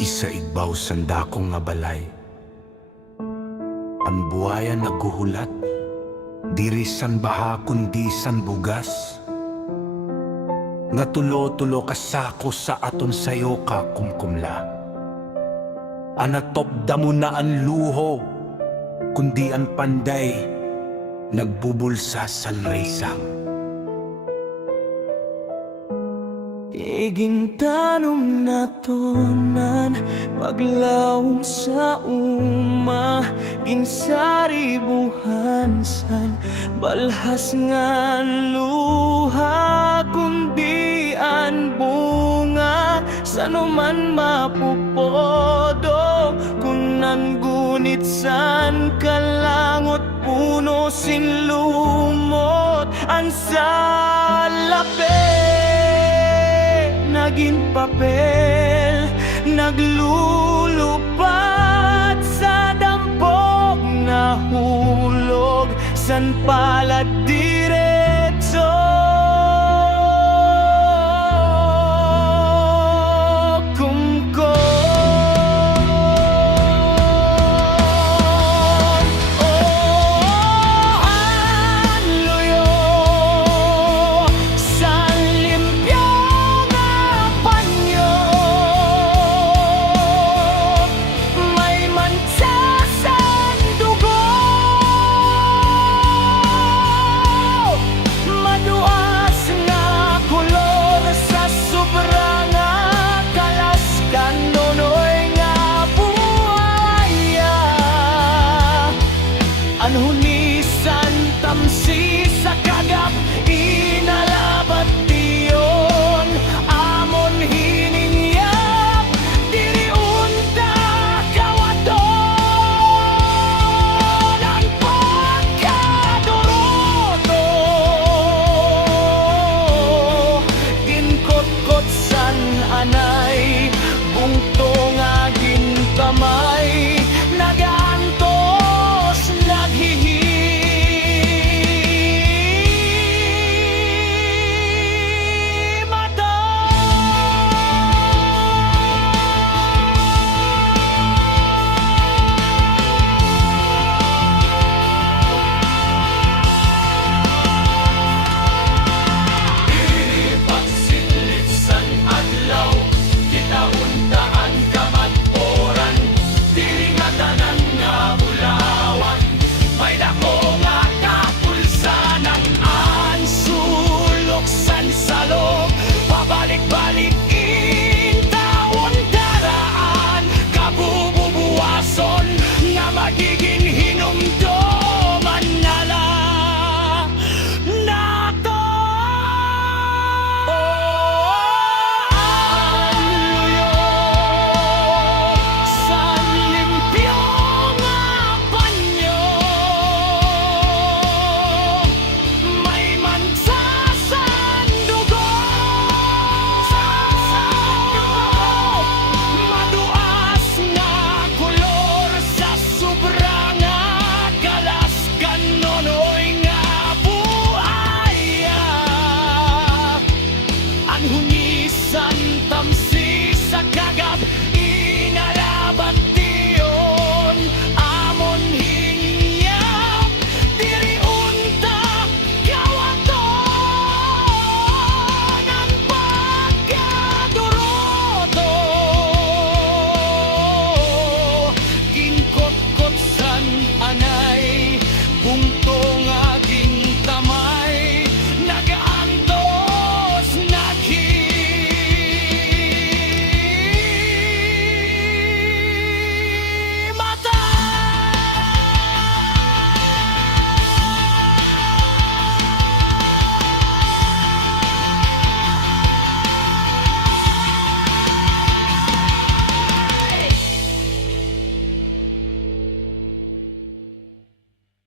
Isa igbaw sandakong nga balay. Ang buhayan naguhulat, diri san baha kundi san bugas. Nga tulo-tulo kasako sa aton sayo ka kumkumla. Anatopda mo na ang luho, kundi ang panday nagbubulsa sa raysang. Iging tanong natunan paglawom sa uma, ginsari buhansan balhas nga luha, kundi an bunga sanuman mapupodo, kung nangunit san kalangot puno sinlumot ang salapi. Naging papel, naglulupat sa dampog na hulog, san palad dire